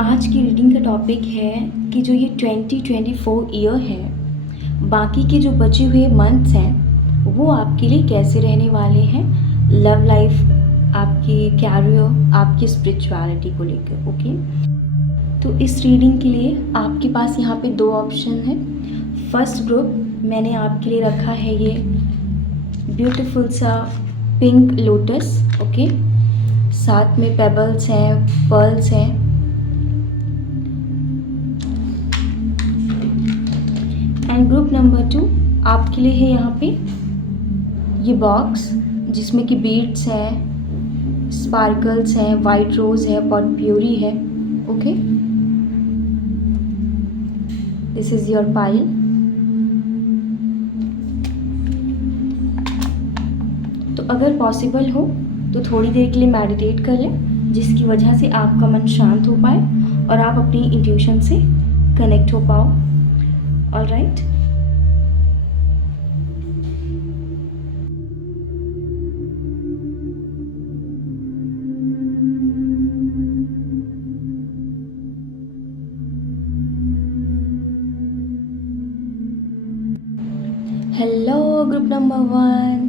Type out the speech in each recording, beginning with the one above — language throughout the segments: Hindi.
आज की रीडिंग का टॉपिक है कि जो ये 2024 ईयर है, बाकी के जो बचे हुए मंथ्स हैं वो आपके लिए कैसे रहने वाले हैं। लव लाइफ, आपकी कैरियर, आपकी स्पिरिचुअलिटी को लेकर। ओके, तो इस रीडिंग के लिए आपके पास यहाँ पे दो ऑप्शन हैं। फर्स्ट ग्रुप मैंने आपके लिए रखा है ये ब्यूटीफुल सा पिंक लोटस। ओके, साथ में पेबल्स हैं, पर्ल्स हैं। एंड ग्रुप नंबर 2 आपके लिए है यहाँ पे ये बॉक्स जिसमें कि बीड्स हैं, स्पार्कल्स हैं, वाइट रोज है, पॉटप्यूरी है। Okay, this is your pile. तो अगर पॉसिबल हो तो थोड़ी देर के लिए मेडिटेट कर लें, जिसकी वजह से आपका मन शांत हो पाए और आप अपनी इंट्यूशन से कनेक्ट हो पाओ। All right, hello group number 1।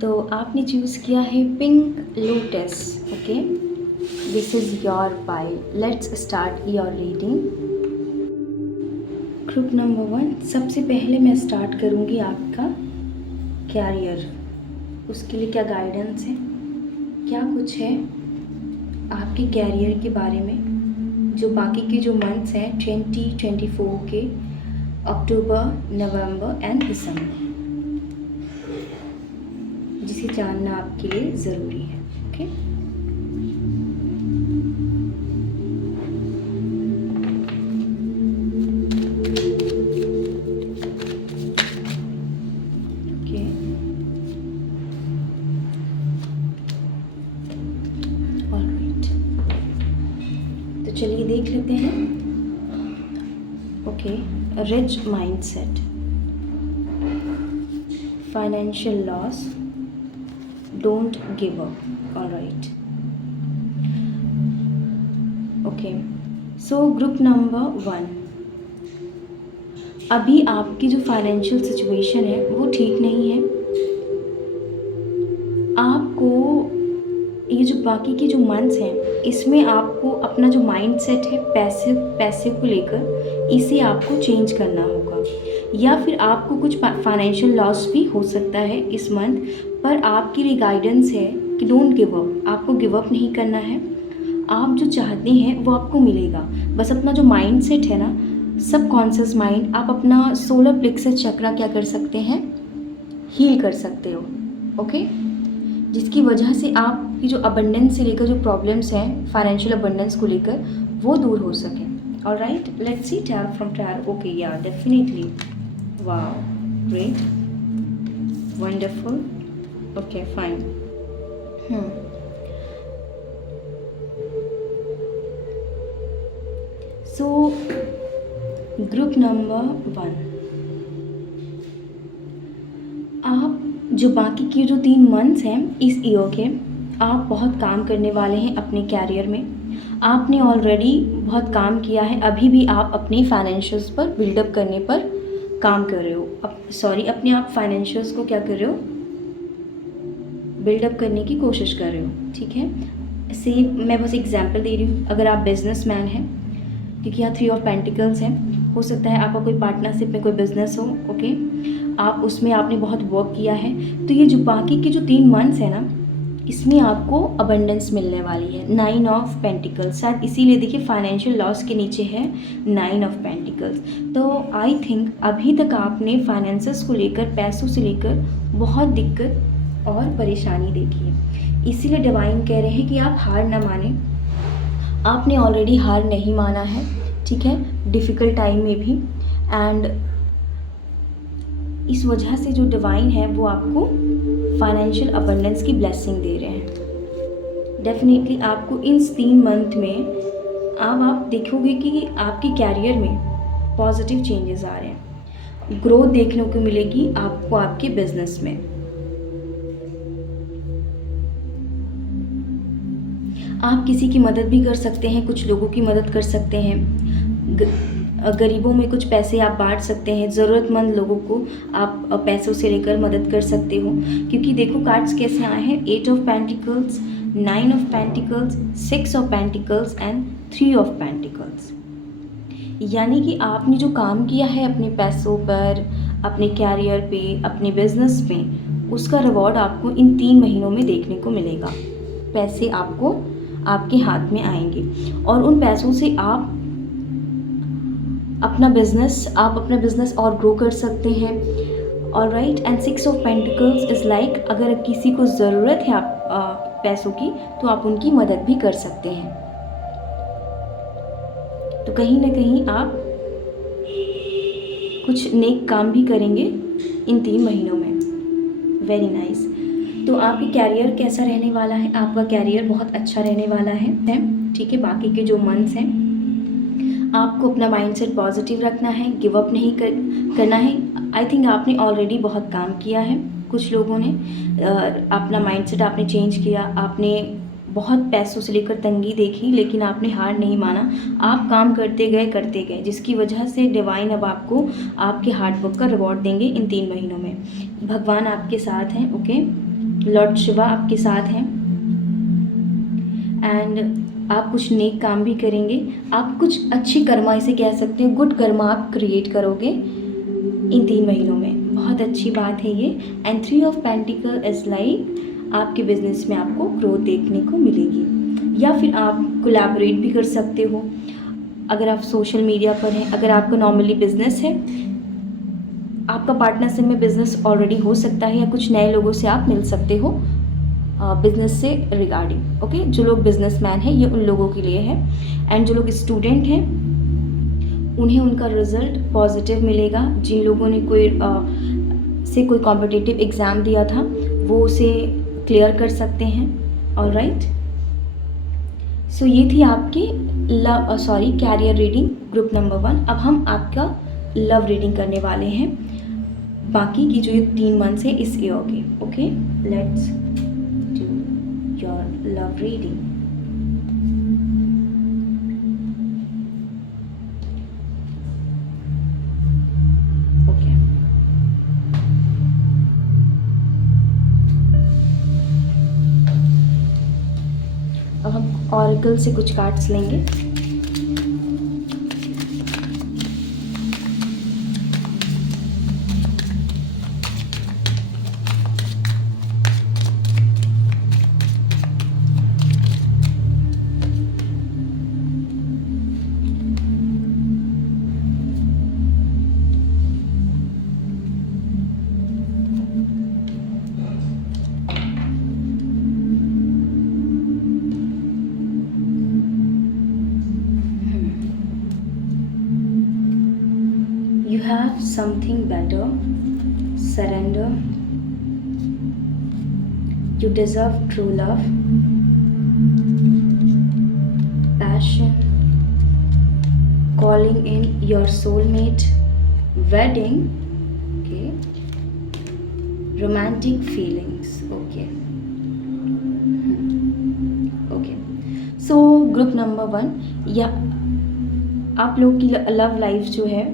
तो आपने चूज़ किया है pink lotus. Okay, this is your pile. Let's start your reading. Group number 1, सबसे पहले मैं स्टार्ट करूँगी आपका कैरियर। उसके लिए क्या गाइडेंस है, क्या कुछ है आपके कैरियर के बारे में, जो बाकी के जो मंथ्स हैं 2024 के, अक्टूबर, नवंबर एंड दिसंबर, जिसे जानना आपके लिए ज़रूरी है। ओके, ओके, ऑलराइट, तो चलिए देख लेते हैं। Okay, rich mindset, financial loss, don't give up. Alright, okay, so group number 1, अभी आपकी जो फाइनेंशियल सिचुएशन है वो ठीक नहीं है। आपको ये जो बाकी के जो मंथ्स हैं इसमें आपको अपना जो माइंड सेट है पैसे को लेकर, इसे आपको चेंज करना होगा। या फिर आपको कुछ फाइनेंशियल लॉस भी हो सकता है इस मंथ, पर आपके लिए गाइडेंस है कि डोंट गिव अप। आपको गिव अप नहीं करना है। आप जो चाहते हैं वो आपको मिलेगा। बस अपना जो माइंड सेट है ना, सबकॉन्शियस माइंड, आप अपना सोलर प्लेक्सस चक्रा क्या कर सकते हैं, हील कर सकते हो। ओके, जिसकी वजह से आपकी जो अबंडेंस से लेकर जो प्रॉब्लम्स हैं फाइनेंशियल अबंडेंस को लेकर, वो दूर हो सकें। Alright, let's see tarot from tarot. Okay, yeah definitely, wow, great, wonderful. Okay, fine. So group number 1, आप जो बाकी के जो 3 मंथ्स हैं इस ईयर के, आप बहुत काम करने वाले हैं अपने कैरियर में। आपने ऑलरेडी बहुत काम किया है, अभी भी आप अपने फाइनेंशियल्स पर बिल्डअप करने पर काम कर रहे हो। अपने आप फाइनेंशियल्स को क्या कर रहे हो, बिल्डअप करने की कोशिश कर रहे हो। ठीक है, ऐसे मैं बस एग्जांपल दे रही हूँ। अगर आप बिजनेसमैन हैं, क्योंकि यहाँ 3 ऑफ पेंटिकल्स हैं, हो सकता है आपका कोई पार्टनरशिप में कोई बिजनेस हो। ओके, आप उसमें आपने बहुत वर्क किया है, तो ये जो बाकी के जो 3 मंथ्स है ना, इसमें आपको अबंडेंस मिलने वाली है। 9 ऑफ पेंटिकल्स, शायद इसीलिए देखिए फाइनेंशियल लॉस के नीचे है 9 ऑफ पेंटिकल्स। तो आई थिंक अभी तक आपने फाइनेंसेस को लेकर, पैसों से लेकर बहुत दिक्कत और परेशानी देखी है। इसीलिए डिवाइन कह रहे हैं कि आप हार ना माने। आपने ऑलरेडी हार नहीं माना है, ठीक है, डिफ़िकल्ट टाइम में भी। एंड इस वजह से जो डिवाइन है वो आपको फाइनेंशियल अबंडेंस की ब्लेसिंग दे रहे हैं। डेफिनेटली आपको इन 3 मंथ में अब आप देखोगे कि आपके कैरियर में पॉजिटिव चेंजेस आ रहे हैं, ग्रोथ देखने को मिलेगी आपको आपके बिजनेस में। आप किसी की मदद भी कर सकते हैं, कुछ लोगों की मदद कर सकते हैं, गरीबों में कुछ पैसे आप बांट सकते हैं, ज़रूरतमंद लोगों को आप पैसों से लेकर मदद कर सकते हो। क्योंकि देखो कार्ड्स कैसे आए हैं, 8 of pentacles, 9 of pentacles, 6 of pentacles and 3 of pentacles. यानी कि आपने जो काम किया है अपने पैसों पर, अपने कैरियर पे, अपने बिजनेस पे, उसका रिवॉर्ड आपको इन 3 महीनों में देखने को मिलेगा। पैसे आपको आपके हाथ में आएंगे और उन पैसों से आप अपना बिजनेस और ग्रो कर सकते हैं। Alright, and 6 of pentacles is like अगर किसी को ज़रूरत है पैसों की तो आप उनकी मदद भी कर सकते हैं। तो कहीं ना कहीं आप कुछ नेक काम भी करेंगे इन 3 महीनों में। Very nice. तो आपकी कैरियर कैसा रहने वाला है? आपका कैरियर बहुत अच्छा रहने वाला है, ठीक है। बाकी के जो मंथ्स हैं आपको अपना माइंडसेट पॉजिटिव रखना है, गिव अप नहीं करना है। आई थिंक आपने ऑलरेडी बहुत काम किया है, कुछ लोगों ने अपना माइंडसेट आपने चेंज किया, आपने बहुत पैसों से लेकर तंगी देखी लेकिन आपने हार नहीं माना, आप काम करते गए जिसकी वजह से डिवाइन अब आपको आपके हार्डवर्क का रिवॉर्ड देंगे इन 3 महीनों में। भगवान आपके साथ हैं, ओके, लॉर्ड शिवा आपके साथ हैं एंड आप कुछ नेक काम भी करेंगे, आप कुछ अच्छी कर्मा इसे कह सकते हैं, गुड कर्मा आप क्रिएट करोगे इन 3 महीनों में। बहुत अच्छी बात है ये। And 3 of pentacle is like आपके बिजनेस में आपको ग्रोथ देखने को मिलेगी, या फिर आप कोलैबोरेट भी कर सकते हो। अगर आप सोशल मीडिया पर हैं, अगर आपका नॉर्मली बिजनेस है, आपका पार्टनरशिप में बिजनेस ऑलरेडी हो सकता है या कुछ नए लोगों से आप मिल सकते हो बिजनेस से रिगार्डिंग, ओके। जो लोग बिजनेसमैन हैं ये उन लोगों के लिए है। एंड जो लोग स्टूडेंट हैं उन्हें उनका रिजल्ट पॉजिटिव मिलेगा। जिन लोगों ने कोई कॉम्पिटिटिव एग्ज़ाम दिया था वो उसे क्लियर कर सकते हैं। ऑलराइट, सो ये थी आपकी कैरियर रीडिंग ग्रुप नंबर 1। अब हम आपका लव रीडिंग करने वाले हैं, बाकी की जो ये 3 मंथ्स है इस ईयर के, okay. Let's do your love reading. अब हम ऑरेकल से कुछ कार्ड्स लेंगे। You have something better. Surrender. You deserve true love. Passion. Calling in your soulmate. Wedding. Okay. Romantic feelings. Okay. Okay. So group number 1, या आप लोग की लव लाइफ जो है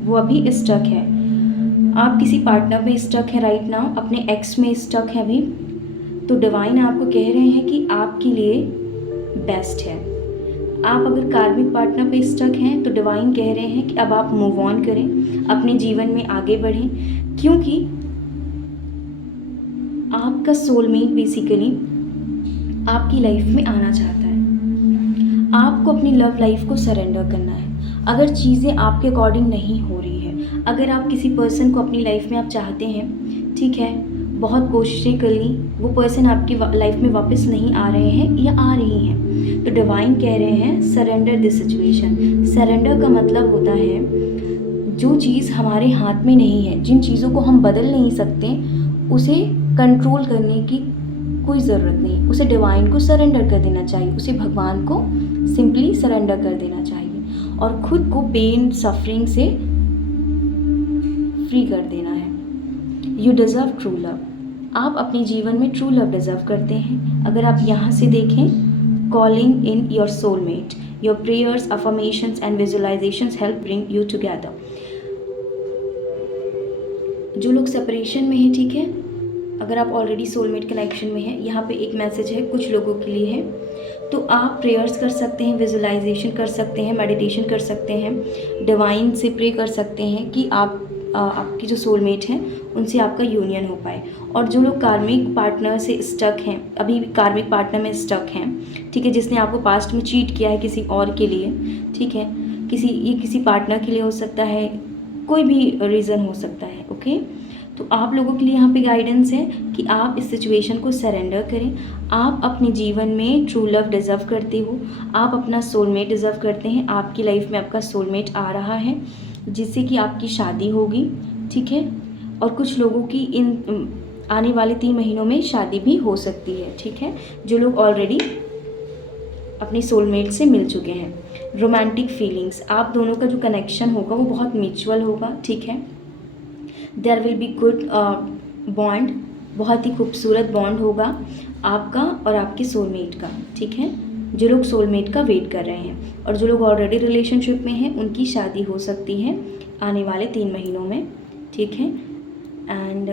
वो अभी स्टक है। आप किसी पार्टनर में स्टक है राइट नाउ, अपने एक्स में स्टक है अभी। तो डिवाइन आपको कह रहे हैं कि आपके लिए बेस्ट है। आप अगर कार्मिक पार्टनर पे स्टक हैं तो डिवाइन कह रहे हैं कि अब आप मूव ऑन करें, अपने जीवन में आगे बढ़ें, क्योंकि आपका सोलमेट बेसिकली आपकी लाइफ में आना चाहता है। आपको अपनी लव लाइफ को सरेंडर करना है। अगर चीज़ें आपके अकॉर्डिंग नहीं हो रही है, अगर आप किसी पर्सन को अपनी लाइफ में आप चाहते हैं, ठीक है, बहुत कोशिशें कर ली, वो पर्सन आपकी लाइफ में वापस नहीं आ रहे हैं या आ रही हैं, तो डिवाइन कह रहे हैं सरेंडर दिस सिचुएशन। सरेंडर का मतलब होता है जो चीज़ हमारे हाथ में नहीं है, जिन चीज़ों को हम बदल नहीं सकते, उसे कंट्रोल करने की कोई ज़रूरत नहीं, उसे डिवाइन को सरेंडर कर देना चाहिए, उसे भगवान को सिंपली सरेंडर कर देना चाहिए और खुद को पेन सफरिंग से फ्री कर देना है। You deserve true love. आप अपने जीवन में ट्रू लव डिज़र्व करते हैं। अगर आप यहाँ से देखें calling in your soulmate. Your prayers, affirmations and visualizations help bring you together. जो लोग सेपरेशन में हैं, ठीक है, अगर आप ऑलरेडी सोलमेट कनेक्शन में हैं, यहाँ पे एक मैसेज है कुछ लोगों के लिए है, तो आप प्रेयर्स कर सकते हैं, विजुअलाइजेशन कर सकते हैं, मेडिटेशन कर सकते हैं, डिवाइन से प्रे कर सकते हैं कि आपकी जो सोलमेट हैं उनसे आपका यूनियन हो पाए। और जो लोग कार्मिक पार्टनर से स्टक हैं, अभी भी कार्मिक पार्टनर में स्टक हैं, ठीक है, जिसने आपको पास्ट में चीट किया है किसी और के लिए, ठीक है, ये किसी पार्टनर के लिए हो सकता है, कोई भी रीज़न हो सकता है, ओके। तो आप लोगों के लिए यहाँ पे गाइडेंस है कि आप इस सिचुएशन को सरेंडर करें। आप अपने जीवन में ट्रू लव डिज़र्व करते हो, आप अपना सोलमेट डिज़र्व करते हैं। आपकी लाइफ में आपका सोलमेट आ रहा है जिससे कि आपकी शादी होगी, ठीक है। और कुछ लोगों की इन आने वाले 3 महीनों में शादी भी हो सकती है, ठीक है, जो लोग ऑलरेडी अपनी सोलमेट से मिल चुके हैं। रोमांटिक फीलिंग्स, आप दोनों का जो कनेक्शन होगा वो बहुत म्यूचुअल होगा, ठीक है। There will be good bond, बहुत ही खूबसूरत बॉन्ड होगा आपका और आपके सोलमेट का, ठीक है। जो लोग सोलमेट का वेट कर रहे हैं और जो लोग ऑलरेडी रिलेशनशिप में हैं उनकी शादी हो सकती है आने वाले 3 महीनों में, ठीक है। एंड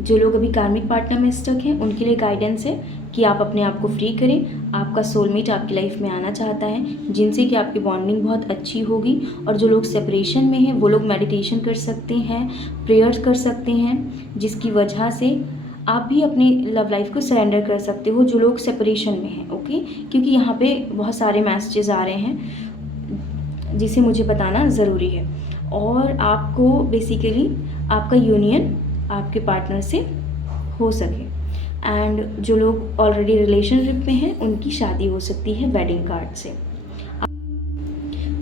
जो लोग अभी कार्मिक पार्टनर में स्टक हैं उनके लिए गाइडेंस है कि आप अपने आप को फ्री करें। आपका सोलमेट आपकी लाइफ में आना चाहता है जिनसे कि आपकी बॉन्डिंग बहुत अच्छी होगी। और जो लोग सेपरेशन में हैं वो लोग मेडिटेशन कर सकते हैं, प्रेयर्स कर सकते हैं, जिसकी वजह से आप भी अपनी लव लाइफ को सरेंडर कर सकते हो जो लोग सेपरेशन में हैं, ओके। क्योंकि यहाँ पे बहुत सारे मैसेजेस आ रहे हैं जिसे मुझे बताना ज़रूरी है। और आपको बेसिकली आपका यूनियन आपके पार्टनर से हो सके। एंड जो लोग ऑलरेडी रिलेशनशिप में हैं उनकी शादी हो सकती है वेडिंग कार्ड से।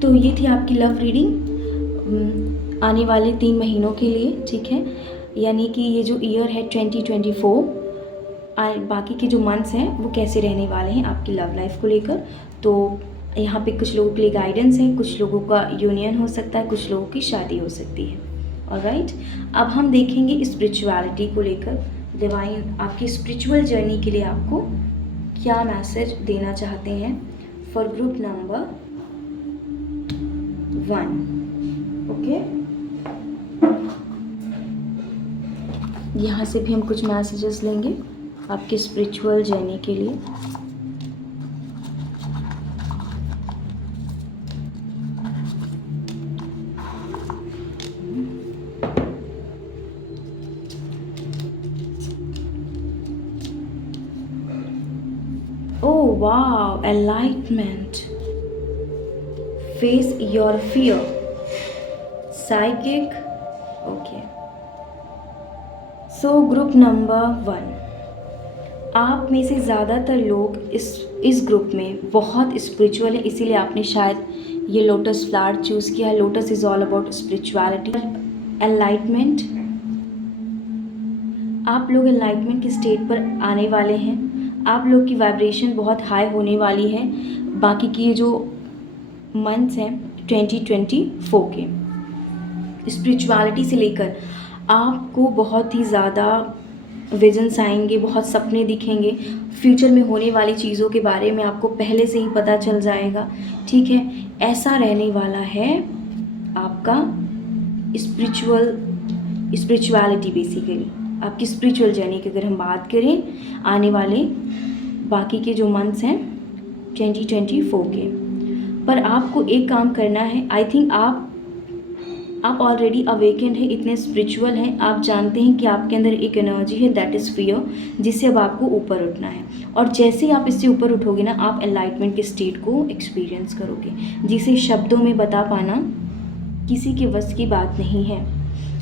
तो ये थी आपकी लव रीडिंग आने वाले 3 महीनों के लिए, ठीक है। यानी कि ये जो ईयर है 2024, बाकी के जो मंथ्स हैं वो कैसे रहने वाले हैं आपकी लव लाइफ को लेकर। तो यहाँ पे कुछ लोगों के लिए गाइडेंस है, कुछ लोगों का यूनियन हो सकता है, कुछ लोगों की शादी हो सकती है। ऑलराइट, अब हम देखेंगे स्पिरिचुअलिटी को लेकर। डिवाइन आपकी स्पिरिचुअल जर्नी के लिए आपको क्या मैसेज देना चाहते हैं फॉर ग्रुप नंबर 1, ओके। यहाँ से भी हम कुछ मैसेजेस लेंगे आपकी स्पिरिचुअल जर्नी के लिए। Oh wow, enlightenment. Face your fear. Psychic. Okay. So group number 1. आप में से ज़्यादातर लोग इस ग्रुप में बहुत स्पिरिचुअल है, इसीलिए आपने शायद ये लोटस फ्लावर चूज़ किया है। Lotus is all about spirituality, enlightenment. आप लोग एनलाइटमेंट के स्टेट पर आने वाले हैं। आप लोग की वाइब्रेशन बहुत हाई होने वाली है बाकी की जो मंथ्स हैं 2024 के। स्पिरिचुअलिटी से लेकर आपको बहुत ही ज़्यादा विजन्स आएंगे, बहुत सपने दिखेंगे, फ्यूचर में होने वाली चीज़ों के बारे में आपको पहले से ही पता चल जाएगा, ठीक है। ऐसा रहने वाला है आपका स्पिरिचुअलिटी बेसिकली आपकी स्पिरिचुअल जर्नी की। अगर हम बात करें आने वाले बाकी के जो मंथ्स हैं 2024 के, पर आपको एक काम करना है। आई थिंक आप ऑलरेडी अवेकेंड है, इतने स्पिरिचुअल हैं, आप जानते हैं कि आपके अंदर एक एनर्जी है दैट इज़ फियर, जिससे अब आपको ऊपर उठना है। और जैसे ही आप इससे ऊपर उठोगे ना, आप एनलाइटमेंट के स्टेट को एक्सपीरियंस करोगे, जिसे शब्दों में बता पाना किसी के वश की बात नहीं है।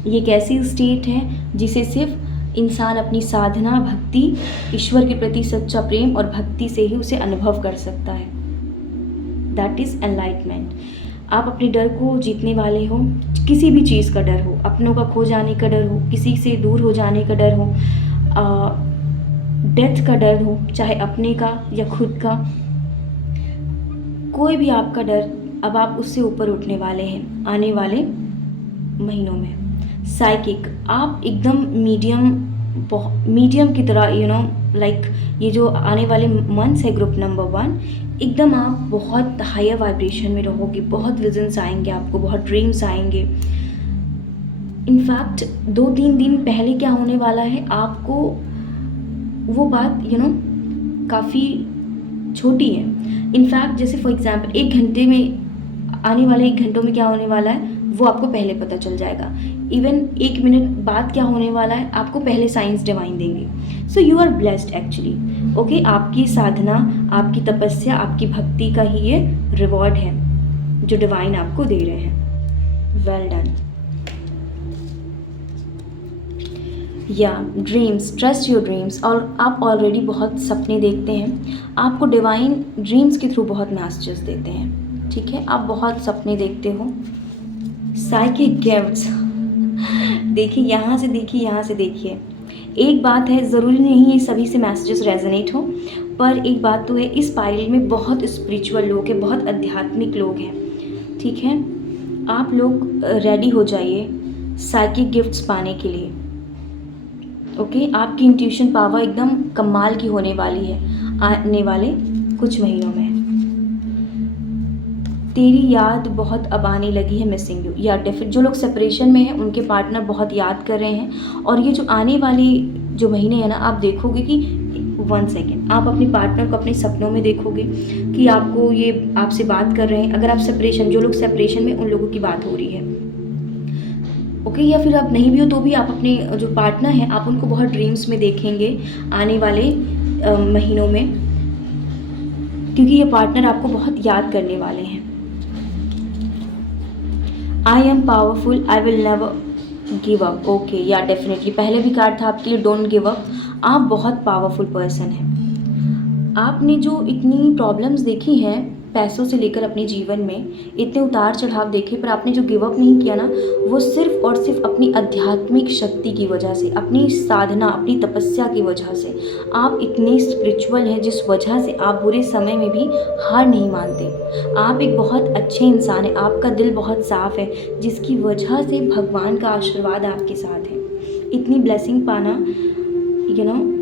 ये एक ऐसी स्टेट है जिसे सिर्फ इंसान अपनी साधना, भक्ति, ईश्वर के प्रति सच्चा प्रेम और भक्ति से ही उसे अनुभव कर सकता है। That is enlightenment. आप अपने डर को जीतने वाले हो, किसी भी चीज़ का डर हो, अपनों का खो जाने का डर हो, किसी से दूर हो जाने का डर हो, डेथ का डर हो, चाहे अपने का या खुद का, कोई भी आपका डर, अब आप उससे ऊपर उठने वाले हैं आने वाले महीनों में। साइकिक, आप एकदम मीडियम बहुत मीडियम की तरह लाइक ये जो आने वाले मंथ्स है ग्रुप नंबर 1, एकदम आप बहुत हायर वाइब्रेशन में रहोगे, बहुत विजन्स आएंगे आपको, बहुत ड्रीम्स आएंगे। इनफैक्ट 2-3 दिन पहले क्या होने वाला है आपको, वो बात काफ़ी छोटी है। इनफैक्ट जैसे फॉर एग्जांपल 1 घंटे में, आने वाले 1 घंटों में क्या होने वाला है वो आपको पहले पता चल जाएगा। इवन 1 मिनट बाद क्या होने वाला है आपको पहले साइंस डिवाइन देंगे। So you are blessed actually. Okay, आपकी साधना, आपकी तपस्या, आपकी भक्ति का ही ये रिवॉर्ड है जो डिवाइन आपको दे रहे हैं। Well done. या ड्रीम्स, ट्रस्ट योर ड्रीम्स। और आप ऑलरेडी बहुत सपने देखते हैं, आपको डिवाइन ड्रीम्स के थ्रू बहुत मैसेजेस देते हैं। ठीक है, आप बहुत सपने देखते हो। साइकिक गिफ्ट्स देखिए, यहाँ से देखिए, यहाँ से देखिए। एक बात है, ज़रूरी नहीं है सभी से मैसेजेस रेजोनेट हो, पर एक बात तो है, इस पाइल में बहुत स्पिरिचुअल लोग हैं, बहुत आध्यात्मिक लोग हैं। ठीक है, आप लोग रेडी हो जाइए साइकिक गिफ्ट्स पाने के लिए। ओके, आपकी इंट्यूशन पावर एकदम कमाल की होने वाली है आने वाले कुछ महीनों में। तेरी याद बहुत अब आने लगी है, मिसिंग यू। या डिफरेंट जो लोग सेपरेशन में हैं उनके पार्टनर बहुत याद कर रहे हैं, और ये जो आने वाली जो महीने हैं ना, आप देखोगे कि 1 सेकेंड आप अपने पार्टनर को अपने सपनों में देखोगे कि आपको ये आपसे बात कर रहे हैं। अगर आप सेपरेशन, जो लोग सेपरेशन में, उन लोगों की बात हो रही है। ओके, या फिर आप नहीं भी हो तो भी आप अपने जो पार्टनर हैं आप उनको बहुत ड्रीम्स में देखेंगे आने वाले महीनों में, क्योंकि ये पार्टनर आपको बहुत याद करने वाले हैं। I am powerful, I will never give up. Okay, yeah definitely पहले भी कार्ड था आपके लिए डोंट गिव अप। आप बहुत पावरफुल पर्सन हैं। आपने जो इतनी प्रॉब्लम्स देखी हैं पैसों से लेकर अपने जीवन में, इतने उतार चढ़ाव देखे, पर आपने जो गिव अप नहीं किया ना, वो सिर्फ और सिर्फ अपनी आध्यात्मिक शक्ति की वजह से, अपनी साधना, अपनी तपस्या की वजह से। आप इतने स्पिरिचुअल हैं जिस वजह से आप बुरे समय में भी हार नहीं मानते। आप एक बहुत अच्छे इंसान हैं, आपका दिल बहुत साफ है, जिसकी वजह से भगवान का आशीर्वाद आपके साथ है। इतनी ब्लेसिंग पाना,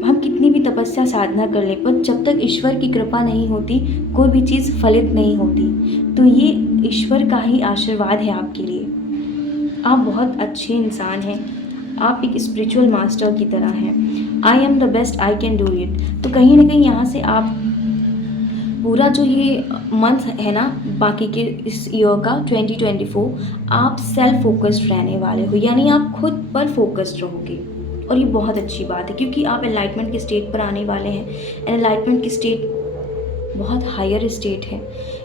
हम कितनी भी तपस्या साधना कर लें, पर जब तक ईश्वर की कृपा नहीं होती कोई भी चीज़ फलित नहीं होती। तो ये ईश्वर का ही आशीर्वाद है आपके लिए। आप बहुत अच्छे इंसान हैं, आप एक स्पिरिचुअल मास्टर की तरह हैं। I am the best, I can do it. तो कहीं ना कहीं यहाँ से आप पूरा जो ये मंथ है ना, बाकी के इस ईयर का 2024, आप सेल्फ फोकस्ड रहने वाले हो, यानी आप खुद पर फोकस्ड रहोगे। और ये बहुत अच्छी बात है, क्योंकि आप एनलाइटमेंट के स्टेट पर आने वाले हैं। एनलाइटमेंट की स्टेट बहुत हायर स्टेट है।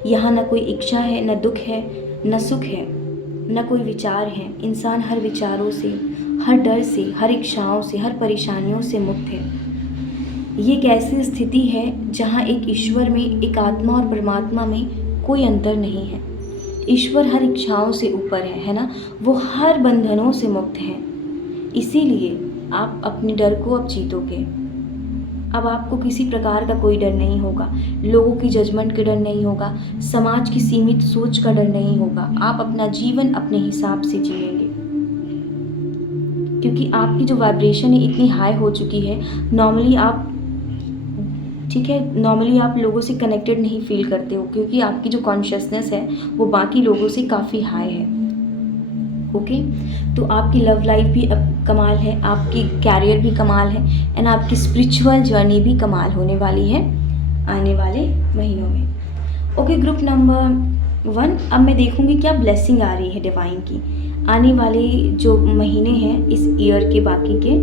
यहाँ ना कोई इच्छा है, न दुख है, न सुख है, न कोई विचार है। इंसान हर विचारों से, हर डर से, हर इच्छाओं से, हर परेशानियों से मुक्त है। ये एक ऐसी स्थिति है जहाँ एक ईश्वर में, एक आत्मा और परमात्मा में कोई अंतर नहीं है। ईश्वर हर इच्छाओं से ऊपर है ना, वो हर बंधनों से मुक्त है। इसीलिए आप अपने डर को अब जीतोगे। अब आपको किसी प्रकार का कोई डर नहीं होगा, लोगों की जजमेंट का डर नहीं होगा, समाज की सीमित सोच का डर नहीं होगा। आप अपना जीवन अपने हिसाब से जिएंगे, क्योंकि आपकी जो वाइब्रेशन है इतनी हाई हो चुकी है। नॉर्मली आप, ठीक है, नॉर्मली आप लोगों से कनेक्टेड नहीं फील करते हो, क्योंकि आपकी जो कॉन्शियसनेस है वो बाकी लोगों से काफ़ी हाई है। ओके, तो आपकी लव लाइफ भी अब कमाल है, आपकी कैरियर भी कमाल है, एंड आपकी स्पिरिचुअल जर्नी भी कमाल होने वाली है आने वाले महीनों में। ओके, ग्रुप नंबर 1, अब मैं देखूंगी क्या ब्लेसिंग आ रही है डिवाइन की आने वाले जो महीने हैं इस ईयर के बाकी के।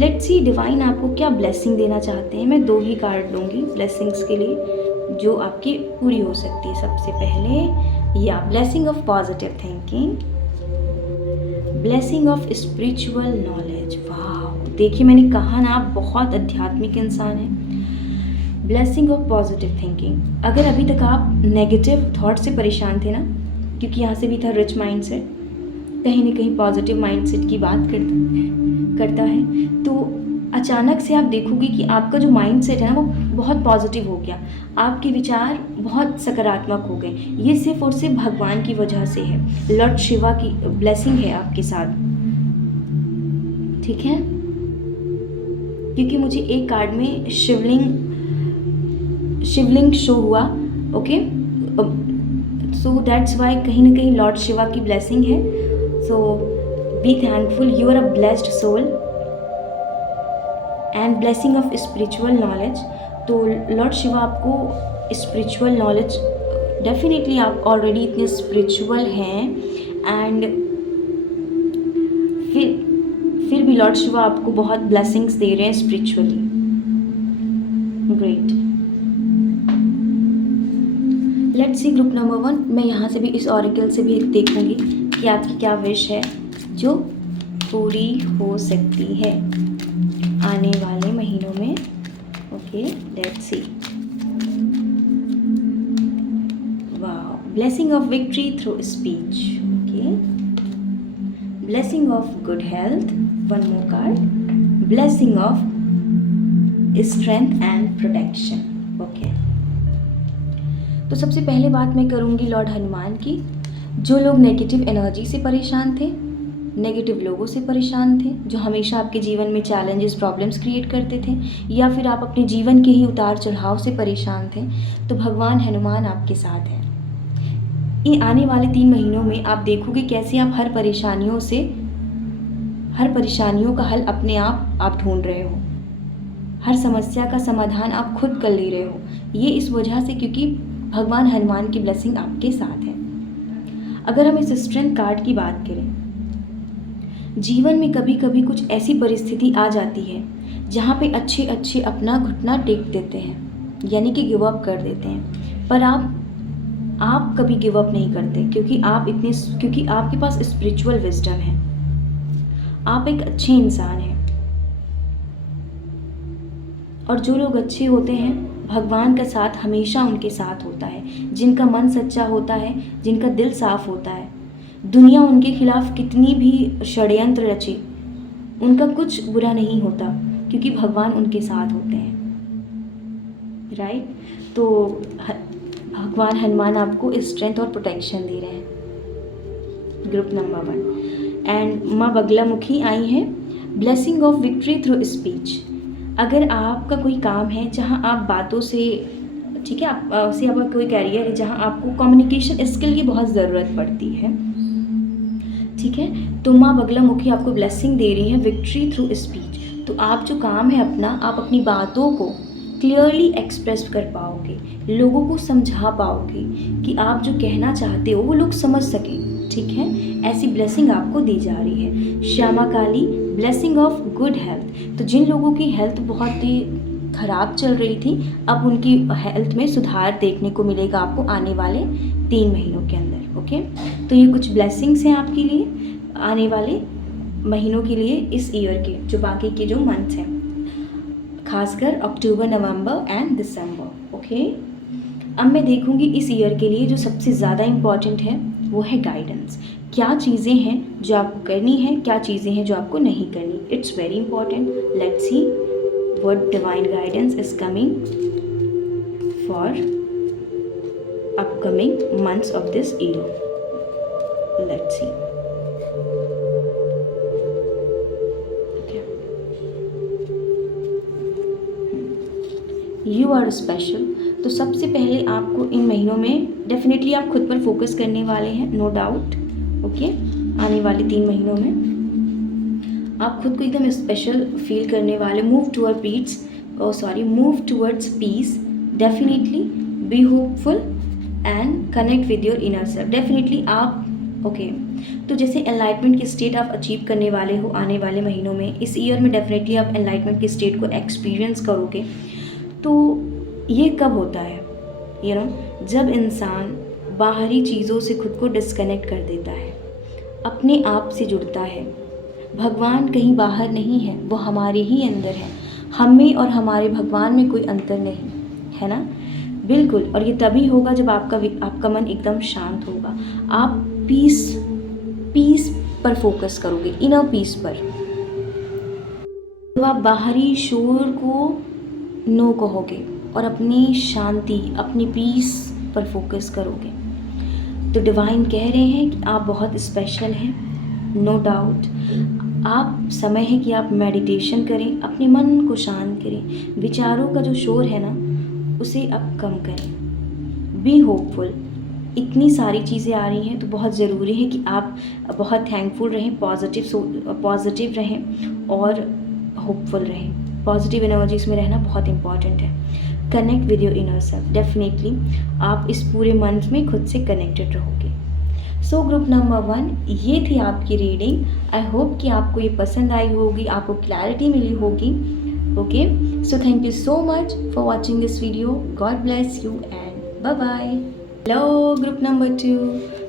लेट्स सी डिवाइन आपको क्या ब्लेसिंग देना चाहते हैं। मैं 2 ही कार्ड लूँगी ब्लेसिंग्स के लिए जो आपकी पूरी हो सकती है। सबसे पहले या blessing of positive thinking, blessing of spiritual knowledge. वाह, देखिए मैंने कहा ना, आप बहुत आध्यात्मिक इंसान हैं। ब्लेसिंग ऑफ पॉजिटिव थिंकिंग, अगर अभी तक आप नेगेटिव थॉट से परेशान थे ना, क्योंकि यहाँ से भी था रिच माइंडसेट, कहीं ना कहीं पॉजिटिव माइंडसेट की बात करता है, तो अचानक से आप देखोगे कि आपका जो माइंडसेट है ना वो बहुत पॉजिटिव हो गया, आपके विचार बहुत सकारात्मक हो गए। ये सिर्फ और सिर्फ भगवान की वजह से है, लॉर्ड शिवा की ब्लेसिंग है आपके साथ। ठीक है, क्योंकि मुझे एक कार्ड में शिवलिंग शो हुआ। ओके, सो दैट्स वाई कहीं ना कहीं लॉर्ड शिवा की ब्लेसिंग है। So be thankful, you are a blessed soul and blessing of spiritual knowledge. तो लॉर्ड शिवा आपको स्पिरिचुअल नॉलेज, डेफिनेटली आप ऑलरेडी इतने स्पिरिचुअल हैं, एंड फिर भी लॉर्ड शिवा आपको बहुत ब्लेसिंग्स दे रहे हैं spiritually. Great. Let's see group number 1। मैं यहाँ से भी इस ऑरिकल से भी देखूंगी कि आपकी क्या विश है जो पूरी हो सकती है आने वाले महीनों में। Okay, let's C. Wow, blessing of victory through speech. Okay, blessing of good health, one more card, blessing of strength and protection. Okay, तो सबसे पहले बात मैं करूंगी लॉर्ड हनुमान की। जो लोग नेगेटिव एनर्जी से परेशान थे, नेगेटिव लोगों से परेशान थे, जो हमेशा आपके जीवन में चैलेंजेस, प्रॉब्लम्स क्रिएट करते थे, या फिर आप अपने जीवन के ही उतार चढ़ाव से परेशान थे, तो भगवान हनुमान आपके साथ हैं। इन आने वाले 3 महीनों में आप देखोगे कैसे आप हर परेशानियों का हल अपने आप ढूंढ रहे हो, हर समस्या का समाधान आप खुद कर ले रहे हो। ये इस वजह से क्योंकि भगवान हनुमान की ब्लेसिंग आपके साथ है। अगर हम इस स्ट्रेंथ कार्ड की बात करें, जीवन में कभी कभी कुछ ऐसी परिस्थिति आ जाती है जहाँ पे अच्छे अपना घुटना टेक देते हैं, यानी कि गिव अप कर देते हैं, पर आप कभी गिव अप नहीं करते, क्योंकि आपके पास स्पिरिचुअल विजडम है, आप एक अच्छे इंसान हैं। और जो लोग अच्छे होते हैं, भगवान का साथ हमेशा उनके साथ होता है। जिनका मन सच्चा होता है, जिनका दिल साफ होता है, दुनिया उनके खिलाफ कितनी भी षड्यंत्र रचे, उनका कुछ बुरा नहीं होता, क्योंकि भगवान उनके साथ होते हैं। राइट? तो भगवान हनुमान आपको स्ट्रेंथ और प्रोटेक्शन दे रहे हैं, ग्रुप नंबर 1। एंड माँ बगलामुखी आई हैं, blessing of victory through speech. अगर आपका कोई काम है जहाँ आप बातों से, ठीक है, आपका कोई कैरियर है जहाँ आपको कम्युनिकेशन स्किल की बहुत ज़रूरत पड़ती है, ठीक है, तो माँ बगलामुखी आपको ब्लेसिंग दे रही है विक्ट्री थ्रू स्पीच। तो आप जो काम है अपना, आप अपनी बातों को क्लियरली एक्सप्रेस कर पाओगे, लोगों को समझा पाओगे कि आप जो कहना चाहते हो वो लोग समझ सकें, ठीक है, ऐसी ब्लेसिंग आपको दी जा रही है। श्यामा काली, ब्लेसिंग ऑफ गुड हेल्थ। तो जिन लोगों की हेल्थ बहुत ही ख़राब चल रही थी, अब उनकी हेल्थ में सुधार देखने को मिलेगा आपको आने वाले 3 महीनों के अंदर। ओके, तो ये कुछ ब्लेसिंग्स हैं आपके लिए आने वाले महीनों के लिए, इस ईयर के जो बाकी के जो मंथ्स हैं, खासकर अक्टूबर, नवंबर एंड दिसंबर। ओके, अब मैं देखूंगी इस ईयर के लिए जो सबसे ज़्यादा इम्पॉर्टेंट है वो है गाइडेंस। क्या चीज़ें हैं जो आपको करनी है, क्या चीज़ें हैं जो आपको नहीं करनी। It's very important. Let's see what divine guidance is coming for upcoming months of this year. Let's see. You are special. तो सबसे पहले आपको इन महीनों में डेफिनेटली आप खुद पर फोकस करने वाले हैं, नो डाउट। ओके, आने वाले 3 महीनों में आप खुद को एकदम स्पेशल फील करने वाले। Move towards peace. Definitely be hopeful and connect with your inner self. Definitely आप तो जैसे एनलाइटमेंट की स्टेट आप अचीव करने वाले हो आने वाले महीनों में, इस ईयर में डेफिनेटली आप एनलाइटमेंट की स्टेट को एक्सपीरियंस करोगे। तो ये कब होता है, जब इंसान बाहरी चीज़ों से खुद को डिस्कनेक्ट कर देता है, अपने आप से जुड़ता है। भगवान कहीं बाहर नहीं है, वो हमारे ही अंदर है। हम में और हमारे भगवान में कोई अंतर नहीं है ना, बिल्कुल। और ये तभी होगा जब आपका मन एकदम शांत होगा, आप पीस पर फोकस करोगे, इनर पीस पर। तो आप बाहरी शोर को नो कहोगे और अपनी शांति, अपनी पीस पर फोकस करोगे। तो डिवाइन कह रहे हैं कि आप बहुत स्पेशल हैं, नो डाउट। आप समय है कि आप मेडिटेशन करें, अपने मन को शांत करें, विचारों का जो शोर है ना उसे आप कम करें। Be hopeful. इतनी सारी चीज़ें आ रही हैं तो बहुत ज़रूरी है कि आप बहुत थैंकफुल रहें, पॉजिटिव रहें और होपफुल रहें। पॉजिटिव एनर्जीज में रहना बहुत इंपॉर्टेंट है। Connect with your inner self. Definitely आप इस पूरे मंथ में खुद से कनेक्टेड रहोगे। सो ग्रुप नंबर 1, ये थी आपकी रीडिंग। आई होप कि आपको ये पसंद आई होगी, आपको क्लैरिटी मिली होगी। Okay, so thank you so much for watching this video. God bless you and bye bye. Hello group number 2,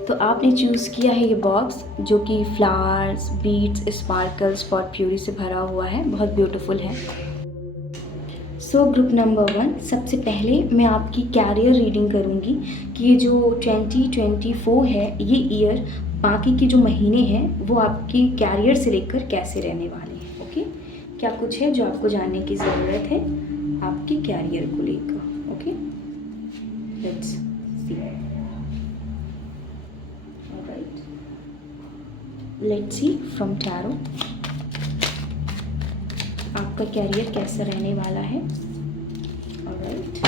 तो आपने चूज़ किया है ये बॉक्स जो कि flowers, beads, sparkles, pot puree से भरा हुआ है, बहुत ब्यूटीफुल है। सो ग्रुप नंबर 1, सबसे पहले मैं आपकी कैरियर रीडिंग करूँगी कि ये जो 2024 है, ये ईयर, बाकी के जो महीने हैं वो आपकी कैरियर से लेकर कैसे रहने वाले हैं। ओके, क्या कुछ है जो आपको जानने की ज़रूरत है आपके कैरियर को लेकर। Okay, let's see. Alright, let's see from tarot आपका कैरियर कैसा रहने वाला है। ऑलराइट,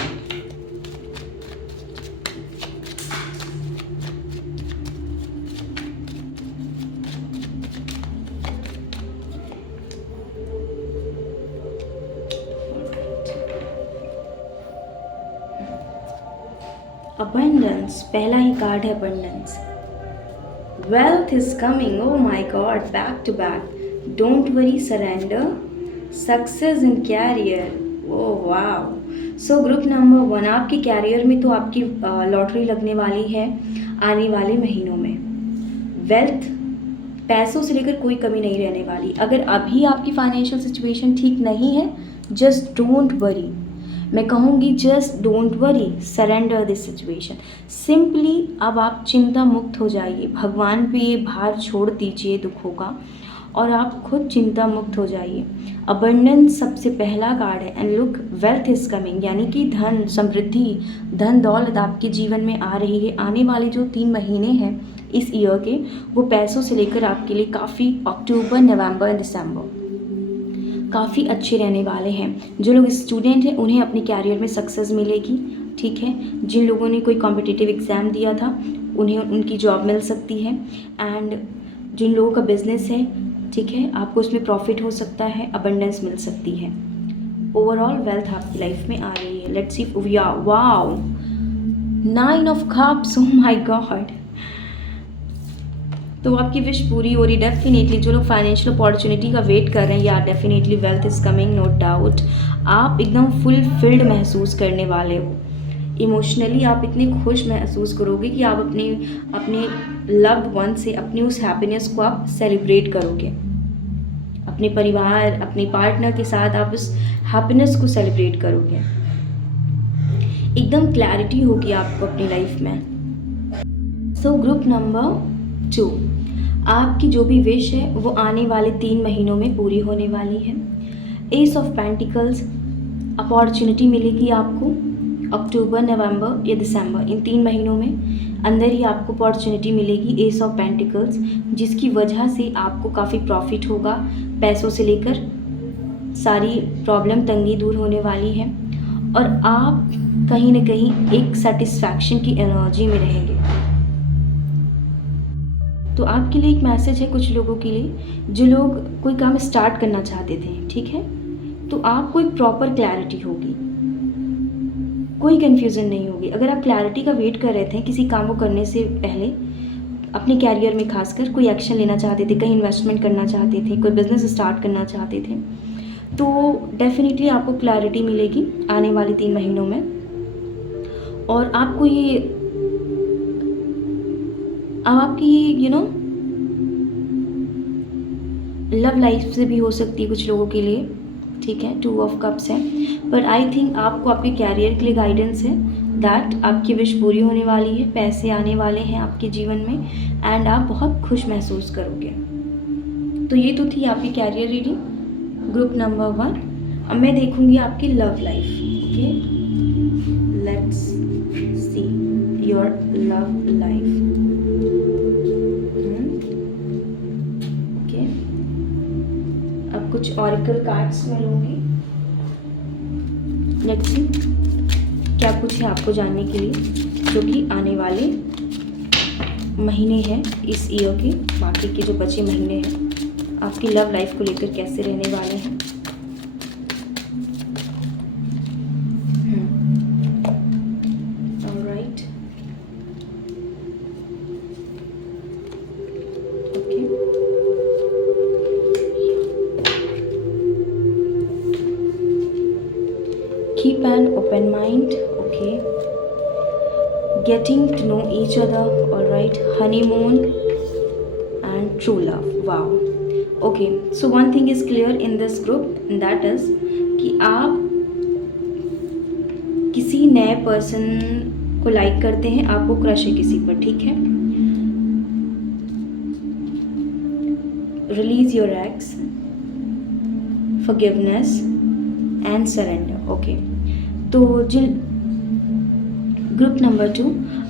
अबंडेंस, पहला ही कार्ड है abundance. Wealth is coming, oh my God, back to back. Don't worry, surrender, success in career. Oh wow. So group number 1, आपके कैरियर में तो आपकी लॉटरी लगने वाली है आने वाले महीनों में। वेल्थ, पैसों से लेकर कोई कमी नहीं रहने वाली। अगर अभी आपकी फाइनेंशियल सिचुएशन ठीक नहीं है, जस्ट डोंट वरी। मैं कहूँगी just don't worry, surrender this situation. Simply अब आप चिंता मुक्त हो जाइए, भगवान पे ये भार छोड़ दीजिए दुखों का और आप खुद चिंता मुक्त हो जाइए। अबंडेंस सबसे पहला कार्ड है and look, wealth is coming, यानी कि धन, समृद्धि, धन दौलत आपके जीवन में आ रही है। आने वाले जो 3 महीने हैं इस ईयर के, वो पैसों से लेकर आपके लिए काफ़ी, अक्टूबर, नवंबर एंड दिसंबर काफ़ी अच्छे रहने वाले हैं। जो लोग स्टूडेंट हैं उन्हें अपने कैरियर में सक्सेस मिलेगी। ठीक है, जिन लोगों ने कोई कॉम्पिटिटिव एग्ज़ाम दिया था उन्हें उनकी जॉब मिल सकती है। एंड जिन लोगों का बिजनेस है, ठीक है, आपको उसमें प्रॉफिट हो सकता है, अबंडेंस मिल सकती है। ओवरऑल वेल्थ आपकी लाइफ में आ रही है। Let's see, wow, 9 of cups, oh my God. तो आपकी विश पूरी हो रही डेफिनेटली। जो लोग फाइनेंशियल अपॉर्चुनिटी का वेट कर रहे हैं, या definitely wealth is coming, no doubt. आप एकदम फुलफिल्ड महसूस करने वाले हो। इमोशनली आप इतने खुश महसूस करोगे कि आप अपने लव्ड वन से अपनी उस हैप्पीनेस को आप सेलिब्रेट करोगे। अपने परिवार, अपने पार्टनर के साथ आप उस हैप्पीनेस को सेलिब्रेट करोगे। एकदम क्लैरिटी होगी आपको अपनी लाइफ में। सो ग्रुप नंबर 2, आपकी जो भी विश है वो आने वाले 3 महीनों में पूरी होने वाली है। एस ऑफ पेंटिकल्स, अपॉर्चुनिटी मिलेगी आपको अक्टूबर, नवंबर या दिसंबर, इन 3 महीनों में अंदर ही आपको अपॉर्चुनिटी मिलेगी एस ऑफ पेंटिकल्स, जिसकी वजह से आपको काफ़ी प्रॉफिट होगा। पैसों से लेकर सारी प्रॉब्लम, तंगी दूर होने वाली है और आप कहीं ना कहीं एक सेटिस्फैक्शन की एनर्जी में रहेंगे। तो आपके लिए एक मैसेज है कुछ लोगों के लिए, जो लोग कोई काम स्टार्ट करना चाहते थे, ठीक है, तो आपको एक प्रॉपर क्लैरिटी होगी, कोई कन्फ्यूज़न नहीं होगी। अगर आप क्लैरिटी का वेट कर रहे थे किसी काम को करने से पहले, अपने कैरियर में खासकर कोई एक्शन लेना चाहते थे, कहीं इन्वेस्टमेंट करना चाहते थे, कोई बिज़नेस स्टार्ट करना चाहते थे, तो डेफिनेटली आपको क्लैरिटी मिलेगी आने वाले 3 महीनों में। और आपको ये, अब आपकी ये लव लाइफ से भी हो सकती है कुछ लोगों के लिए, ठीक है, 2 ऑफ कप्स है। पर आई थिंक आपको आपके कैरियर के लिए गाइडेंस है दैट आपकी विश पूरी होने वाली है, पैसे आने वाले हैं आपके जीवन में एंड आप बहुत खुश महसूस करोगे। तो ये तो थी आपकी कैरियर रीडिंग ग्रुप नंबर 1। अब मैं देखूंगी आपकी love life. Okay, let's see your love life. Okay, कुछ ऑरिकल कार्ड्स मैं लूँगी। लेट्स सी क्या कुछ है आपको जानने के लिए, जो कि आने वाले महीने हैं इस ईयर के, बाकी के जो बचे महीने हैं आपकी लव लाइफ को लेकर कैसे रहने वाले हैं। Alright, okay, keep an open mind, okay, getting to know each other, all right, honeymoon and true love, wow, okay, so one thing is clear in this group, and that is कि आप किसी नए पर्सन को लाइक करते हैं, आपको क्रश है किसी पर, ठीक है। Release your x, forgiveness and surrender, okay. तो जिन ग्रुप नंबर 2,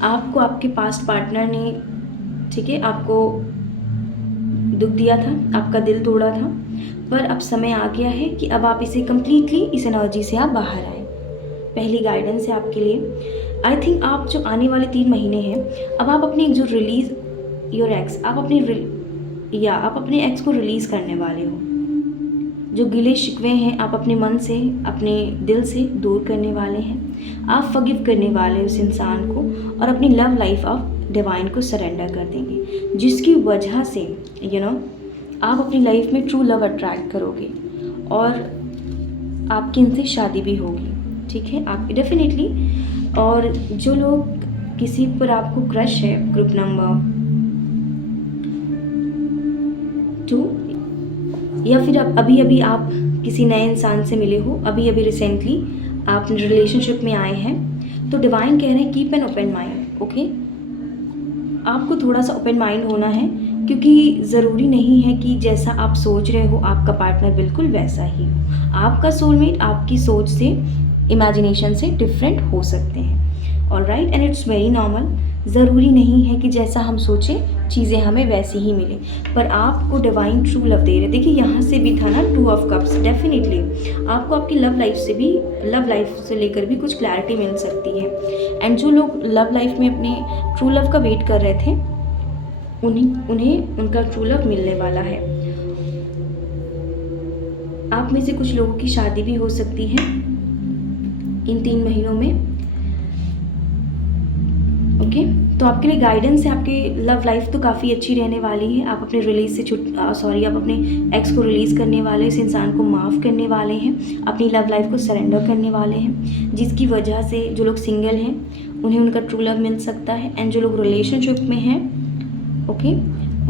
आपको आपके पास्ट पार्टनर ने, ठीक है, आपको दुख दिया था, आपका दिल तोड़ा था, पर अब समय आ गया है कि अब आप इसे कम्प्लीटली, इस एनर्जी से आप बाहर आए। पहली गाइडेंस है आपके लिए। आई थिंक आप जो आने वाले 3 महीने हैं, अब आप अपनी जो रिलीज योर एक्स, आप अपने एक्स को रिलीज़ करने वाले हो। जो गिले शिकवे हैं आप अपने मन से, अपने दिल से दूर करने वाले हैं। आप फॉरगिव करने वाले उस इंसान को और अपनी लव लाइफ आप डिवाइन को सरेंडर कर देंगे, जिसकी वजह से आप अपनी लाइफ में ट्रू लव अट्रैक्ट करोगे और आपकी इनसे शादी भी होगी, ठीक है, आपकी डेफिनेटली। और जो लोग किसी पर आपको क्रश है, ग्रुप नंबर 2, या फिर अभी आप किसी नए इंसान से मिले हो, अभी रिसेंटली आप रिलेशनशिप में आए हैं, तो डिवाइन कह रहे हैं keep an open mind, okay. आपको थोड़ा सा ओपन माइंड होना है, क्योंकि ज़रूरी नहीं है कि जैसा आप सोच रहे हो आपका पार्टनर बिल्कुल वैसा ही हो। आपका सोलमेट आपकी सोच से, इमेजिनेशन से डिफरेंट हो सकते हैं, alright, and it's very normal. ज़रूरी नहीं है कि जैसा हम सोचें चीज़ें हमें वैसी ही मिले, पर आपको डिवाइन ट्रू लव दे रहे। देखिए यहाँ से भी था ना 2 ऑफ कप्स, डेफिनेटली आपको आपकी लव लाइफ से लेकर भी कुछ क्लैरिटी मिल सकती है। एंड जो लोग लव लाइफ में अपने ट्रू लव का वेट कर रहे थे, उन्हें उनका ट्रू लव मिलने वाला है। आप में से कुछ लोगों की शादी भी हो सकती है इन 3 महीनों में, ओके। तो आपके लिए गाइडेंस है, आपकी लव लाइफ तो काफ़ी अच्छी रहने वाली है। आप अपने आप अपने एक्स को रिलीज़ करने वाले, इस इंसान को माफ़ करने वाले हैं, अपनी लव लाइफ को सरेंडर करने वाले हैं, जिसकी वजह से जो लोग सिंगल हैं उन्हें उनका ट्रू लव मिल सकता है। एंड जो लोग रिलेशनशिप में हैं, ओके,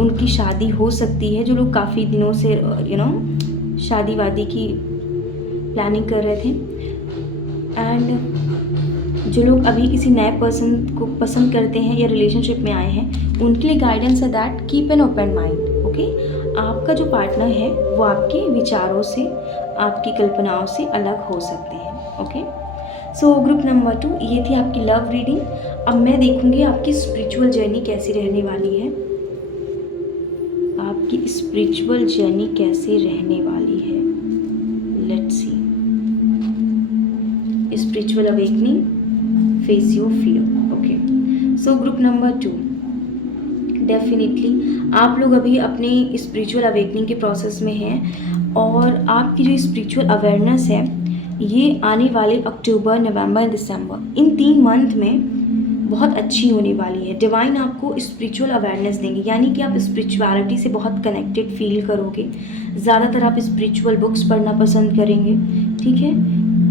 उनकी शादी हो सकती है। जो लोग काफ़ी दिनों से शादी वादी की प्लानिंग कर रहे थे, एंड जो लोग अभी किसी नए पर्सन को पसंद करते हैं या रिलेशनशिप में आए हैं, उनके लिए गाइडेंस है that keep an open mind, okay. आपका जो पार्टनर है वो आपके विचारों से, आपकी कल्पनाओं से अलग हो सकते हैं, ओके। सो ग्रुप नंबर 2, ये थी आपकी लव रीडिंग। अब मैं देखूंगी आपकी स्पिरिचुअल जर्नी कैसी रहने वाली है, आपकी स्पिरिचुअल जर्नी कैसे रहने वाली है। Let's see, spiritual awakening, face your fear, okay. So group number 2, definitely आप लोग अभी अपने स्पिरिचुअल अवेकनिंग के प्रोसेस में हैं, और आपकी जो स्पिरिचुअल अवेयरनेस है ये आने वाले अक्टूबर, नवंबर, दिसंबर, इन 3 मंथ में बहुत अच्छी होने वाली है। डिवाइन आपको स्पिरिचुअल अवेयरनेस देंगे, यानी कि आप स्पिरिचुअलिटी से बहुत कनेक्टेड फील करोगे। ज़्यादातर आप स्पिरिचुअल बुक्स पढ़ना पसंद करेंगे, ठीक है।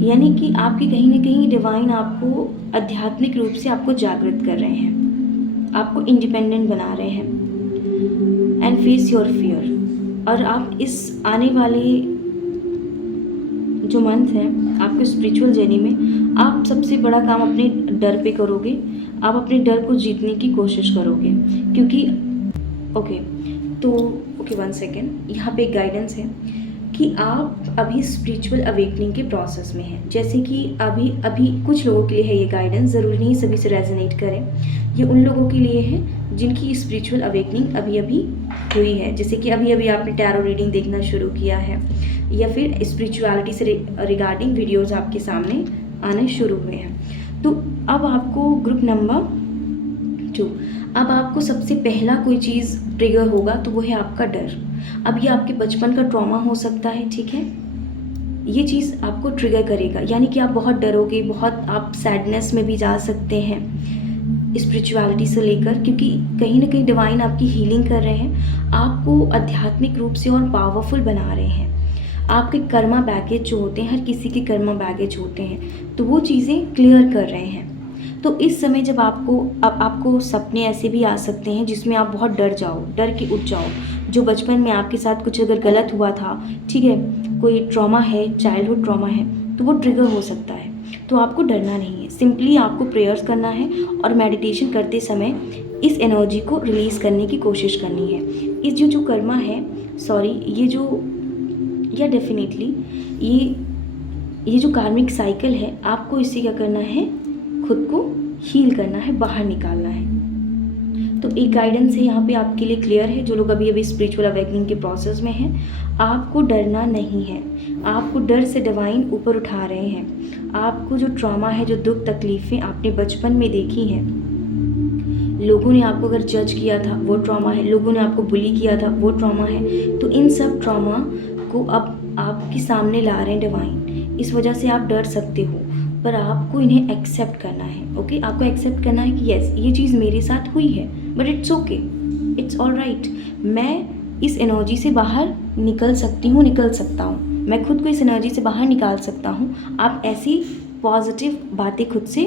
यानी कि आपकी कहीं ना कहीं डिवाइन आपको आध्यात्मिक रूप से आपको जागृत कर रहे हैं, आपको इंडिपेंडेंट बना रहे हैं। And face your fear. और आप इस आने वाले जो मंथ है आपके स्पिरिचुअल जर्नी में, आप सबसे बड़ा काम अपने डर पे करोगे। आप अपने डर को जीतने की कोशिश करोगे, क्योंकि ओके 1 सेकेंड, यहाँ पे एक गाइडेंस है कि आप अभी स्पिरिचुअल अवेकनिंग के प्रोसेस में हैं। जैसे कि अभी कुछ लोगों के लिए है ये गाइडेंस, ज़रूरी नहीं सभी से रेजोनेट करें। ये उन लोगों के लिए है जिनकी स्पिरिचुअल अवेकनिंग अभी हुई है, जैसे कि अभी अभी आपने टैरो रीडिंग देखना शुरू किया है या फिर स्पिरिचुअलिटी से रिगार्डिंग वीडियोस आपके सामने आने शुरू हुए हैं। तो अब आपको ग्रुप नंबर 2, अब आपको सबसे पहला कोई चीज़ ट्रिगर होगा तो वो है आपका डर। अब ये आपके बचपन का ट्रॉमा हो सकता है, ठीक है। ये चीज़ आपको ट्रिगर करेगा, यानी कि आप बहुत डरोगे, बहुत आप सैडनेस में भी जा सकते हैं स्पिरिचुअलिटी से लेकर, क्योंकि कहीं ना कहीं डिवाइन आपकी हीलिंग कर रहे हैं, आपको आध्यात्मिक रूप से और पावरफुल बना रहे हैं। आपके कर्मा बैगेज जो होते हैं, हर किसी के कर्मा बैगेज होते हैं, तो वो चीज़ें क्लियर कर रहे हैं। तो इस समय जब आपको सपने ऐसे भी आ सकते हैं जिसमें आप बहुत डर जाओ, डर के उठ जाओ, जो बचपन में आपके साथ कुछ अगर गलत हुआ था, ठीक है, कोई ट्रॉमा है, चाइल्डहुड ट्रॉमा है, तो वो ट्रिगर हो सकता है। तो आपको डरना नहीं है, सिंपली आपको प्रेयर्स करना है और मेडिटेशन करते समय इस एनर्जी को रिलीज़ करने की कोशिश करनी है। इस जो कर्मा है, सॉरी, ये जो या डेफिनेटली ये जो कार्मिक साइकिल है, आपको इससे क्या करना है, खुद को हील करना है, बाहर निकालना है। तो एक गाइडेंस है यहाँ पे आपके लिए क्लियर है, जो लोग अभी अभी स्पिरिचुअल अवेकनिंग के प्रोसेस में हैं, आपको डरना नहीं है। आपको डर से डिवाइन ऊपर उठा रहे हैं। आपको जो ट्रॉमा है, जो दुख तकलीफ़ें आपने बचपन में देखी हैं, लोगों ने आपको अगर जज किया था वो ट्रॉमा है, लोगों ने आपको बुली किया था वो ट्रॉमा है, तो इन सब ट्रॉमा को अब आपके सामने ला रहे हैं डिवाइन। इस वजह से आप डर सकते हो, पर आपको इन्हें एक्सेप्ट करना है। ओके, आपको एक्सेप्ट करना है कि यस, ये चीज़ मेरे साथ हुई है, but it's okay, it's all right. मैं इस एनर्जी से बाहर निकल सकती हूँ, निकल सकता हूँ, मैं खुद को इस एनर्जी से बाहर निकाल सकता हूँ। आप ऐसी पॉजिटिव बातें खुद से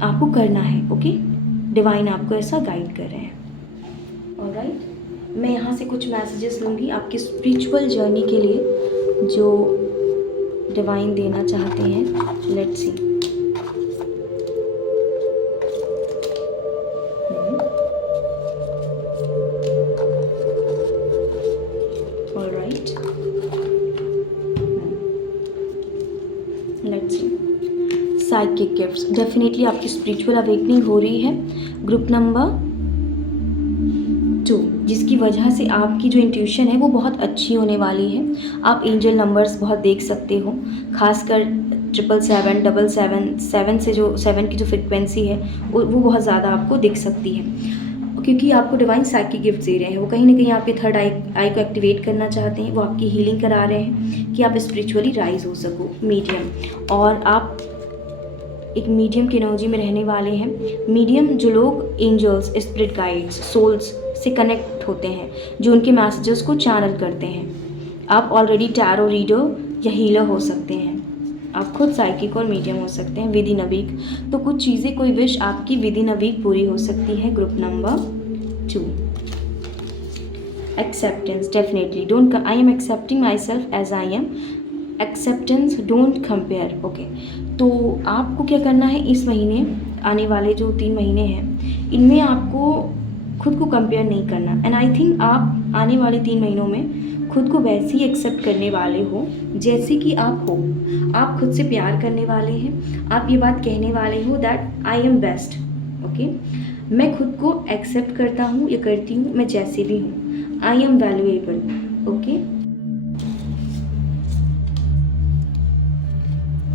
आपको करना है। ओके, डिवाइन आपको ऐसा गाइड कर रहे हैं। ऑल राइट, मैं यहाँ से कुछ मैसेजेस लूँगी आपकी स्पिरिचुअल जर्नी के लिए जो डिवाइन देना चाहते हैं। Let's see. All right, let's see. Psychic gifts, definitely आपकी स्पिरिचुअल अवेकनिंग हो रही है। ग्रुप नंबर 2, जिसकी वजह से आपकी जो इंट्यूशन है वो बहुत अच्छी होने वाली है। आप एंजल नंबर्स बहुत देख सकते हो, खासकर 777, 777 से जो 7 की जो फ्रिक्वेंसी है वो बहुत ज़्यादा आपको दिख सकती है, क्योंकि आपको डिवाइन साइकिक गिफ्ट दे रहे हैं। वो कहीं ना कहीं आपके थर्ड आई को एक्टिवेट करना चाहते हैं, वो आपकी हीलिंग करा रहे हैं कि आप स्पिरिचुअली राइज हो सको, मीडियम, और आप एक मीडियम की एनर्जी में रहने वाले हैं। मीडियम जो लोग एंजल्स, स्पिरिट गाइड्स, सोल्स से कनेक्ट होते हैं, जो उनके मैसेजेस को चैनल करते हैं। आप ऑलरेडी टैरो रीडर या हीलर हो सकते हैं, आप खुद साइकिक और मीडियम हो सकते हैं विद इन अ वीक। तो कुछ चीज़ें, कोई विश आपकी विद इन अ वीक पूरी हो सकती है। Group number 2, acceptance, definitely don't, I am accepting myself as I am, acceptance, don't compare. Okay, तो आपको क्या करना है, इस महीने, आने वाले जो 3 महीने हैं, इनमें आपको खुद को कंपेयर नहीं करना। एंड आई थिंक आप आने वाले 3 महीनों में खुद को वैसे ही एक्सेप्ट करने वाले हो जैसे कि आप हो। आप खुद से प्यार करने वाले हैं, आप ये बात कहने वाले हो that I am best. Okay, मैं खुद को एक्सेप्ट करता हूँ या करती हूँ, मैं जैसे भी हूँ, I am valuable. Okay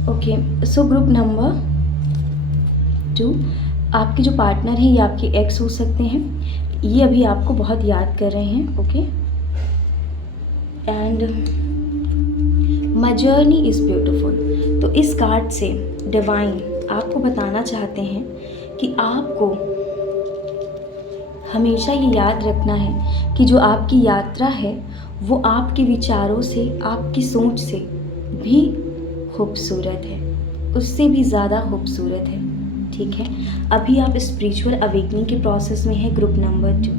okay, so group number 2, आपके जो पार्टनर हैं ये आपके एक्स हो सकते हैं, ये अभी आपको बहुत याद कर रहे हैं। Okay, and my journey is beautiful. तो इस कार्ड से डिवाइन आपको बताना चाहते हैं कि आपको हमेशा ये याद रखना है कि जो आपकी यात्रा है वो आपके विचारों से, आपकी सोच से भी खूबसूरत है, उससे भी ज़्यादा खूबसूरत है। ठीक है, अभी आप स्पिरिचुअल अवेकनिंग के प्रोसेस में हैं। ग्रुप नंबर 2,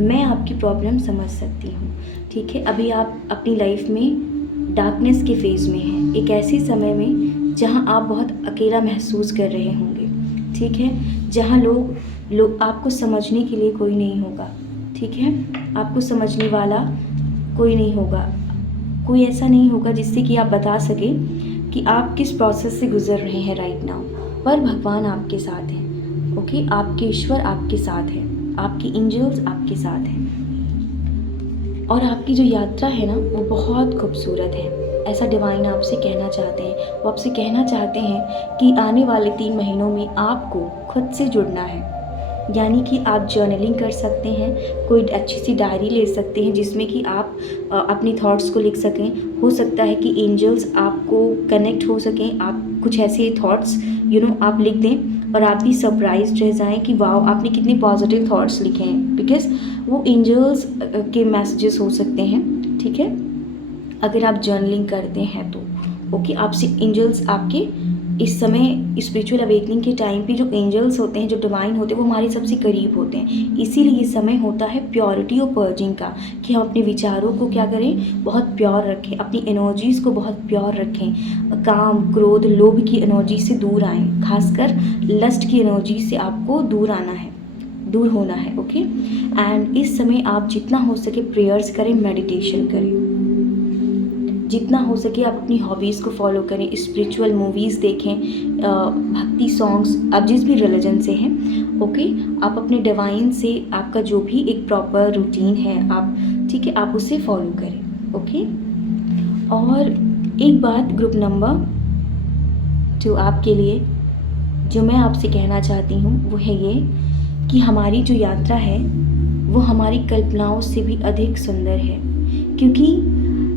मैं आपकी प्रॉब्लम समझ सकती हूँ। ठीक है, अभी आप अपनी लाइफ में डार्कनेस के फेज़ में हैं, एक ऐसे समय में जहाँ आप बहुत अकेला महसूस कर रहे होंगे। ठीक है, जहाँ लोग आपको समझने के लिए कोई नहीं होगा। ठीक है, आपको समझने वाला कोई नहीं होगा, कोई ऐसा नहीं होगा जिससे कि आप बता सके कि आप किस प्रोसेस से गुजर रहे हैं राइट नाउ। पर भगवान आपके साथ हैं। ओके, आपके ईश्वर आपके साथ हैं। आपकी एंजल्स आपके साथ हैं और आपकी जो यात्रा है ना वो बहुत खूबसूरत है। ऐसा डिवाइन आपसे कहना चाहते हैं। वो आपसे कहना चाहते हैं कि आने वाले 3 महीनों में आपको खुद से जुड़ना है। यानी कि आप जर्नलिंग कर सकते हैं, कोई अच्छी सी डायरी ले सकते हैं जिसमें कि आप अपने थॉट्स को लिख सकें। हो सकता है कि एंजल्स आपको कनेक्ट हो सकें, आप कुछ ऐसे थॉट्स आप लिख दें और आप भी सरप्राइज्ड रह जाएं कि वाह आपने कितने पॉजिटिव थॉट्स लिखे हैं, बिकॉज़ वो एंजल्स के मैसेजेस हो सकते हैं। ठीक है, अगर आप जर्नलिंग करते हैं तो ओके, आपसे एंजल्स आपके इस समय स्पिरिचुअल अवेकनिंग के टाइम पे जो एंजल्स होते हैं, जो डिवाइन होते हैं, वो हमारे सबसे करीब होते हैं। इसीलिए ये समय होता है प्योरिटी और पर्जिंग का, कि हम अपने विचारों को क्या करें, बहुत प्योर रखें, अपनी एनर्जीज़ को बहुत प्योर रखें, काम, क्रोध, लोभ की एनर्जी से दूर आएँ, खासकर लस्ट की एनर्जी से आपको दूर आना है, दूर होना है। ओके, एंड इस समय आप जितना हो सके प्रेयर्स करें, मेडिटेशन करें, जितना हो सके आप अपनी हॉबीज़ को फॉलो करें, स्पिरिचुअल मूवीज़ देखें, भक्ति सॉन्ग्स, आप जिस भी रिलीजन से हैं। ओके, आप अपने डिवाइन से आपका जो भी एक प्रॉपर रूटीन है आप, ठीक है, आप उसे फॉलो करें। ओके, और एक बात ग्रुप नंबर 2 आपके लिए जो मैं आपसे कहना चाहती हूँ वो है ये कि हमारी जो यात्रा है वो हमारी कल्पनाओं से भी अधिक सुंदर है, क्योंकि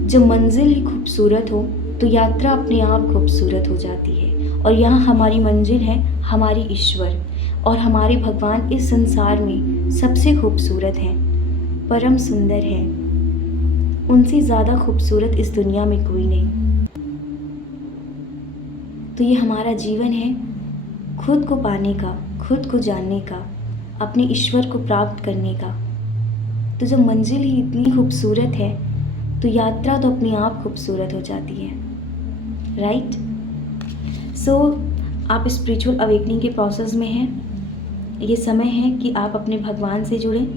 जब मंजिल ही खूबसूरत हो तो यात्रा अपने आप खूबसूरत हो जाती है। और यहाँ हमारी मंजिल है हमारी ईश्वर, और हमारे भगवान इस संसार में सबसे खूबसूरत हैं, परम सुंदर है, उनसे ज़्यादा खूबसूरत इस दुनिया में कोई नहीं। तो ये हमारा जीवन है खुद को पाने का, खुद को जानने का, अपने ईश्वर को प्राप्त करने का। तो जब मंजिल ही इतनी खूबसूरत है तो यात्रा तो अपने आप खूबसूरत हो जाती है, राइट? सो आप स्पिरिचुअल अवेकनिंग के प्रोसेस में हैं। ये समय है कि आप अपने भगवान से जुड़ें,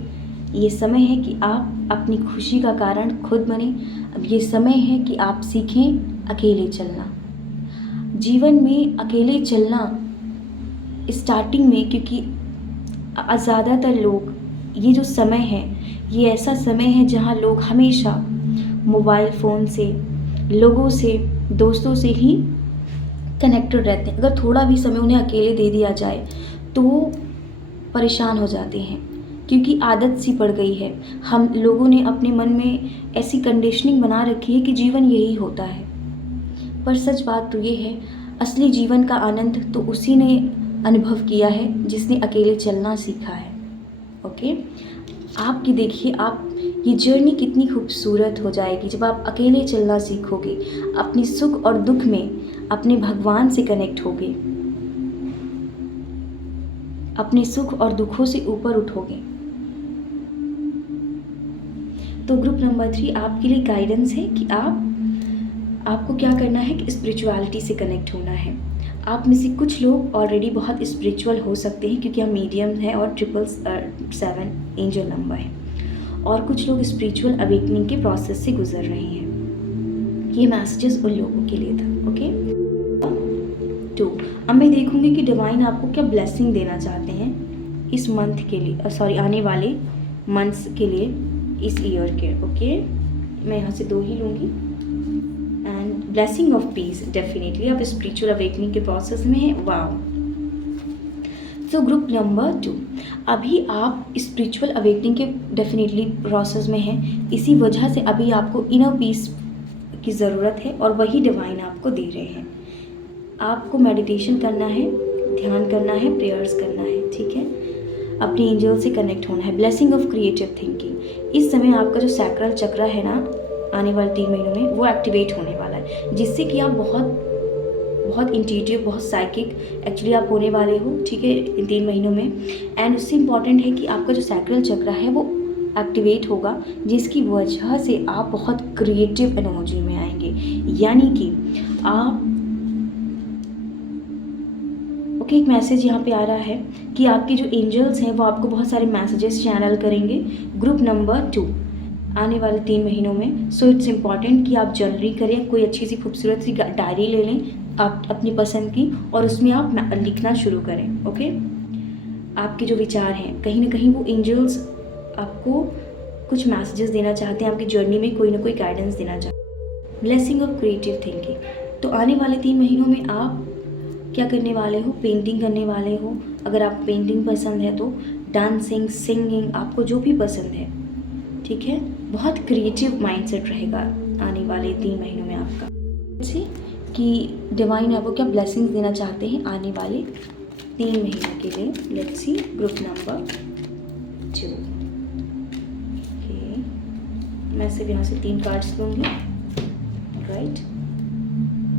ये समय है कि आप अपनी खुशी का कारण खुद बने। अब ये समय है कि आप सीखें अकेले चलना। जीवन में अकेले चलना स्टार्टिंग में, क्योंकि ज़्यादातर लोग, ये जो समय है ये ऐसा समय है जहाँ लोग हमेशा मोबाइल फ़ोन से, लोगों से, दोस्तों से ही कनेक्टेड रहते हैं। अगर थोड़ा भी समय उन्हें अकेले दे दिया जाए तो वो परेशान हो जाते हैं, क्योंकि आदत सी पड़ गई है। हम लोगों ने अपने मन में ऐसी कंडीशनिंग बना रखी है कि जीवन यही होता है। पर सच बात तो ये है, असली जीवन का आनंद तो उसी ने अनुभव किया है जिसने अकेले चलना सीखा है। ओके, आपकी देखिए, आप ये जर्नी कितनी खूबसूरत हो जाएगी जब आप अकेले चलना सीखोगे, अपनी सुख और दुख में अपने भगवान से कनेक्ट होगे, अपने सुख और दुखों से ऊपर उठोगे। तो ग्रुप नंबर 3 आपके लिए गाइडेंस है कि आपको क्या करना है कि स्पिरिचुअलिटी से कनेक्ट होना है। आप में से कुछ लोग ऑलरेडी बहुत स्पिरिचुअल हो सकते हैं क्योंकि हम मीडियम हैं और 777 एंजल नंबर है, और कुछ लोग स्पिरिचुअल अवेकनिंग के प्रोसेस से गुजर रहे हैं। ये मैसेजेस उन लोगों के लिए था। ओके, तो अब मैं देखूंगी कि डिवाइन आपको क्या ब्लेसिंग देना चाहते हैं इस मंथ के लिए, सॉरी आने वाले मंथ्स के लिए, इस ईयर के। ओके, मैं यहाँ से 2 ही लूँगी। And blessing of peace, definitely आप स्पिरिचुअल अवेकनिंग के प्रोसेस में हैं। वाओ। सो ग्रुप नंबर 2, अभी आप स्पिरिचुअल अवेकनिंग के डेफिनेटली प्रोसेस में हैं, इसी वजह से अभी आपको इनर पीस की ज़रूरत है और वही डिवाइन आपको दे रहे हैं। आपको मेडिटेशन करना है, ध्यान करना है, प्रेयर्स करना है, ठीक है, अपने एंजल से कनेक्ट होना है। ब्लेसिंग ऑफ क्रिएटिव थिंकिंग, इस समय आपका जो सैक्रल चक्र है ना, आने वाले 3 महीनों में वो एक्टिवेट होने वाला है, जिससे कि आप बहुत इंट्यूटिव, बहुत साइकिक एक्चुअली आप होने वाले हो, ठीक है, इन 3 महीनों में। एंड उससे इम्पॉर्टेंट है कि आपका जो सैक्रल चक्र है वो एक्टिवेट होगा, जिसकी वजह से आप बहुत क्रिएटिव एनर्जी में आएंगे। यानी कि आप ओके, एक मैसेज यहाँ पे आ रहा है कि आपके जो एंजल्स हैं वो आपको बहुत सारे मैसेजेस चैनल करेंगे ग्रुप नंबर 2 आने वाले 3 महीनों में। सो इट्स इम्पॉर्टेंट कि आप जर्नली करें, कोई अच्छी सी खूबसूरत सी डायरी ले लें आप अपनी पसंद की, और उसमें आप लिखना शुरू करें। ओके, आपके जो विचार हैं, कहीं ना कहीं वो एंजल्स आपको कुछ मैसेजेस देना चाहते हैं, आपकी जर्नी में कोई ना कोई गाइडेंस देना चाहते हैं। ब्लेसिंग ऑफ क्रिएटिव थिंकिंग, तो आने वाले 3 महीनों में आप क्या करने वाले हो, पेंटिंग करने वाले हो। अगर आप पेंटिंग पसंद है तो डांसिंग, सिंगिंग, आपको जो भी पसंद है, ठीक है। बहुत क्रिएटिव माइंडसेट रहेगा आने वाले 3 महीनों में आपका। जैसे कि डिवाइन आपको क्या ब्लेसिंग्स देना चाहते हैं आने वाले 3 महीनों के लिए। Let's see group number 2। Okay, मैं सिर्फ यहाँ से 3 कार्ड्स लूँगी, right.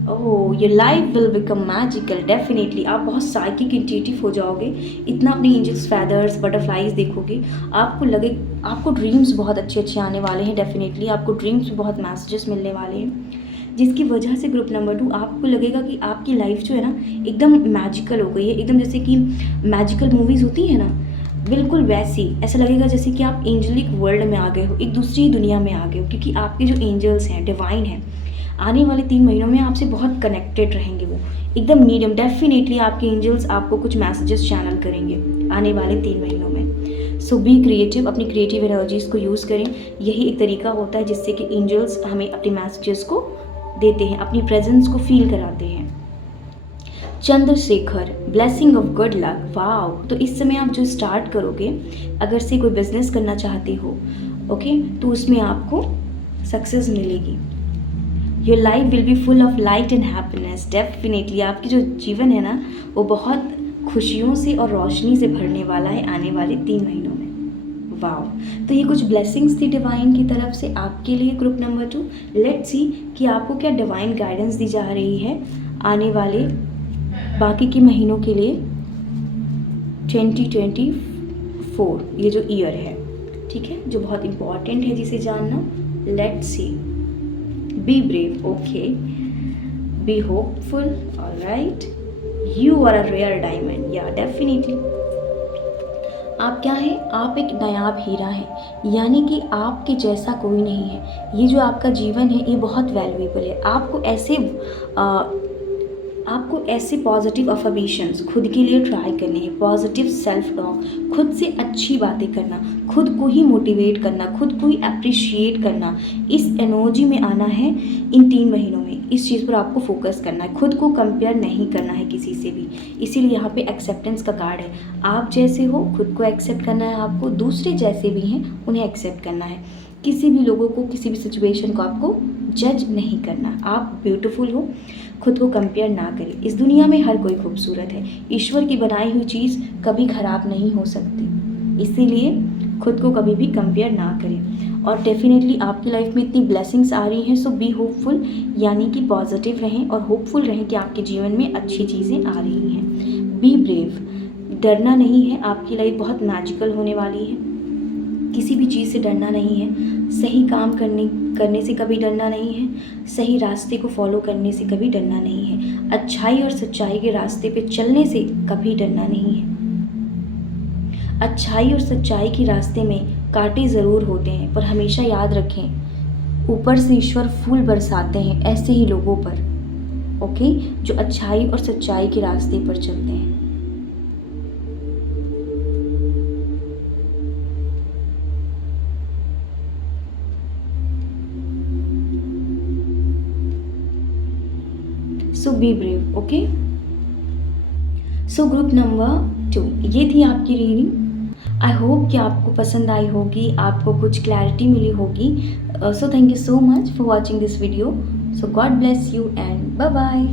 Oh, your life will become magical, definitely आप बहुत साइकिक, इंट्यूटिव हो जाओगे। इतना अपने एंजल्स, फैदर्स, बटरफ्लाइज देखोगे, आपको लगे, आपको ड्रीम्स बहुत अच्छे अच्छे आने वाले हैं। डेफिनेटली आपको ड्रीम्स में बहुत मैसेजेस मिलने वाले हैं, जिसकी वजह से ग्रुप नंबर 2 आपको लगेगा कि आपकी लाइफ जो है ना एकदम मैजिकल हो गई है। एकदम जैसे कि मैजिकल मूवीज़ होती है ना, बिल्कुल वैसी। ऐसा लगेगा जैसे कि आप एंजलिक वर्ल्ड में आ गए हो, एक दूसरी दुनिया में आ गए हो, क्योंकि आपके जो एंजल्स हैं, डिवाइन हैं, आने वाले 3 महीनों में आपसे बहुत कनेक्टेड रहेंगे। वो एकदम मीडियम, डेफिनेटली आपके एंजल्स आपको कुछ मैसेजेस चैनल करेंगे आने वाले 3 महीनों में। सो बी क्रिएटिव, अपनी क्रिएटिव एनर्जीज़ को यूज़ करें। यही एक तरीका होता है जिससे कि एंजल्स हमें अपने मैसेजेस को देते हैं, अपनी प्रेजेंस को फील कराते हैं। Chandrashekhar, blessing of good luck, wow. तो इस समय आप जो स्टार्ट करोगे, अगर से कोई बिजनेस करना चाहते हो, ओके, तो उसमें आपको सक्सेस मिलेगी। Your life will be full of light and happiness, definitely आपकी जो जीवन है ना वो बहुत खुशियों से और रोशनी से भरने वाला है आने वाले 3 महीनों में। वाओ, तो ये कुछ ब्लेसिंग्स थी डिवाइन की तरफ से आपके लिए ग्रुप नंबर 2। लेट्स सी कि आपको क्या डिवाइन गाइडेंस दी जा रही है आने वाले बाकी के महीनों के लिए 2024, ये जो ईयर है, ठीक है, जो बहुत इंपॉर्टेंट है जिसे जानना। Let's see, be brave, okay, be hopeful, alright, you are a rare diamond, या डेफिनेटली आप क्या है, आप एक नायाब हीरा है, यानी कि आपके जैसा कोई नहीं है। ये जो आपका जीवन है ये बहुत वैल्यूएबल है। आपको ऐसे पॉजिटिव अफर्मेशंस खुद के लिए ट्राई करने हैं, पॉजिटिव सेल्फ टॉक, खुद से अच्छी बातें करना, खुद को ही मोटिवेट करना, खुद को ही अप्रिशिएट करना, इस एनर्जी में आना है इन 3 महीनों में। इस चीज़ पर आपको फोकस करना है, खुद को कंपेयर नहीं करना है किसी से भी। इसीलिए यहाँ पे एक्सेप्टेंस का कार्ड है। आप जैसे हो खुद को एक्सेप्ट करना है, आपको दूसरे जैसे भी हैं उन्हें एक्सेप्ट करना है। किसी भी लोगों को, किसी भी सिचुएशन को आपको जज नहीं करना। आप ब्यूटीफुल हो, खुद को कंपेयर ना करें। इस दुनिया में हर कोई खूबसूरत है। ईश्वर की बनाई हुई चीज़ कभी ख़राब नहीं हो सकती, इसीलिए खुद को कभी भी कंपेयर ना करें। और डेफिनेटली आपकी लाइफ में इतनी ब्लेसिंग्स आ रही हैं, सो बी होपफुल, यानी कि पॉजिटिव रहें और होपफुल रहें कि आपके जीवन में अच्छी चीज़ें आ रही हैं। बी ब्रेव, डरना नहीं है, आपकी लाइफ बहुत मैजिकल होने वाली है। किसी भी चीज़ से डरना नहीं है, सही काम करने से कभी डरना नहीं है, सही रास्ते को फॉलो करने से कभी डरना नहीं है, अच्छाई और सच्चाई के रास्ते पे चलने से कभी डरना नहीं है। अच्छाई और सच्चाई के रास्ते में कांटे ज़रूर होते हैं, पर हमेशा याद रखें ऊपर से ईश्वर फूल बरसाते हैं ऐसे ही लोगों पर, ओके, जो अच्छाई और सच्चाई के रास्ते पर चलते हैं। So be brave, okay. So group number 2, ये थी आपकी रीडिंग। आई होप कि आपको पसंद आई होगी, आपको कुछ क्लैरिटी मिली होगी। So thank you so much for watching this video. So God bless you and bye bye.